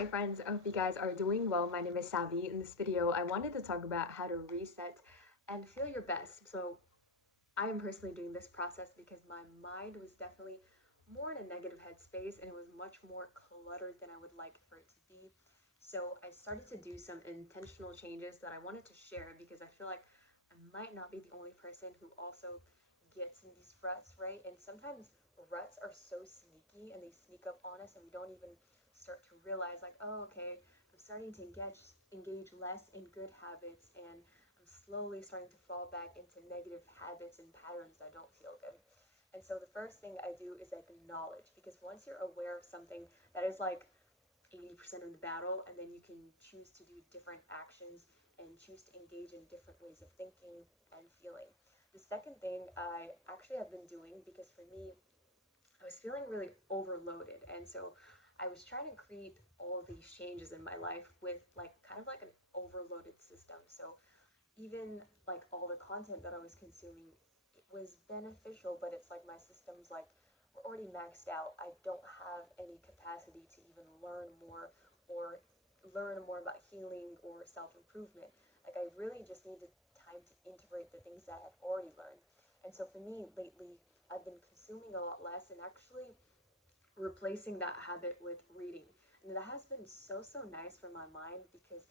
Hi friends, I hope you guys are doing well. My name is Savvy. In this video, I wanted to talk about how to reset and feel your best. So I am personally doing this process because my mind was definitely more in a negative headspace and it was much more cluttered than I would like for it to be. So I started to do some intentional changes that I wanted to share because I feel like I might not be the only person who also gets in these ruts, right? And sometimes ruts are so sneaky and they sneak up on us and we don't even start to realize like, oh, okay, I'm starting to engage less in good habits and I'm slowly starting to fall back into negative habits and patterns that don't feel good. And so the first thing I do is acknowledge because once you're aware of something, that is like 80% of the battle, and then you can choose to do different actions and choose to engage in different ways of thinking and feeling. The second thing I actually have been doing, because for me, I was feeling really overloaded, and so I was trying to create all of these changes in my life with like kind of like an overloaded system. So even like all the content that I was consuming, it was beneficial, but it's like my system's like we're already maxed out. I don't have any capacity to even or learn more about healing or self-improvement. Like I really just needed time to integrate the things that I had already learned. And so for me lately, I've been consuming a lot less and actually replacing that habit with reading. And that has been so nice for my mind because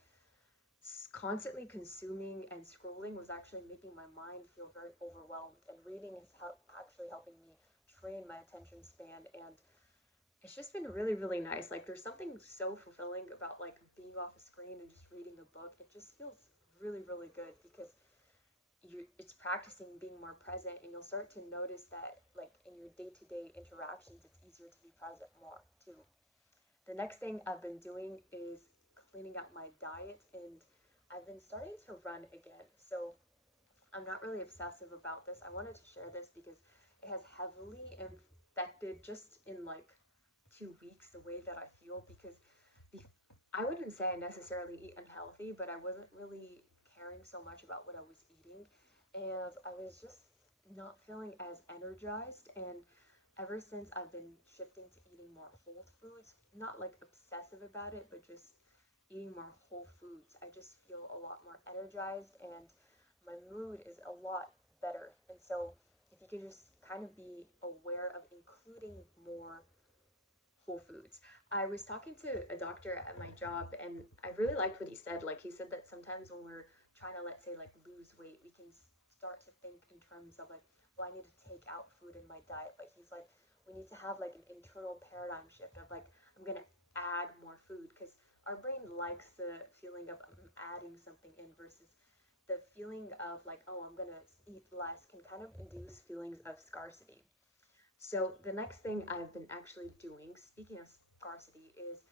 constantly consuming and scrolling was actually making my mind feel very overwhelmed, and reading is actually helping me train my attention span, and it's just been really nice. Like there's something so fulfilling about like being off a screen and just reading a book. It just feels really good because it's practicing being more present, and you'll start to notice that like in your day-to-day interactions it's easier to be present more too. The next thing I've been doing is cleaning out my diet, and I've been starting to run again. So I'm not really obsessive about this. I wanted to share this because it has heavily affected just in like 2 weeks the way that I feel because I wouldn't say I necessarily eat unhealthy, but I wasn't really caring so much about what I was eating, and I was just not feeling as energized. And ever since I've been shifting to eating more whole foods, not like obsessive about it, but just eating more whole foods, I just feel a lot more energized and my mood is a lot better. And so if you could just kind of be aware of including more whole foods. I was talking to a doctor at my job and I really liked what he said. Like he said that sometimes when we're trying to, let's say, like lose weight, we can start to think in terms of like, well, I need to take out food in my diet. But he's like, we need to have like an internal paradigm shift of like, I'm going to add more food because our brain likes the feeling of adding something in versus the feeling of like, oh, I'm going to eat less can kind of induce feelings of scarcity. So the next thing I've been actually doing, speaking of scarcity, is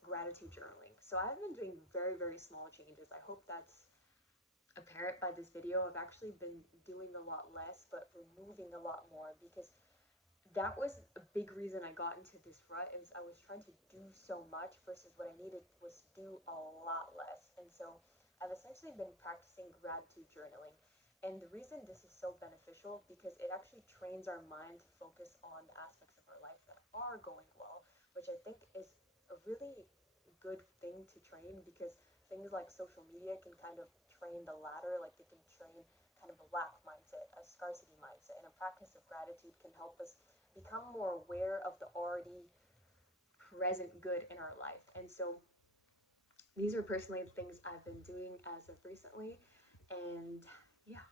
gratitude journaling. So I've been doing very small changes. I hope that's apparent by this video. I've actually been doing a lot less, but removing a lot more because that was a big reason I got into this rut. Is I was trying to do so much versus what I needed was to do a lot less. And so I've essentially been practicing gratitude journaling. And the reason this is so beneficial because it actually trains our mind to focus on the aspects of our life that are going well, which I think is a really good thing to train because things like social media can kind of train the latter, like they can train kind of a lack mindset, a scarcity mindset, and a practice of gratitude can help us become more aware of the already present good in our life. And so these are personally the things I've been doing as of recently. And yeah.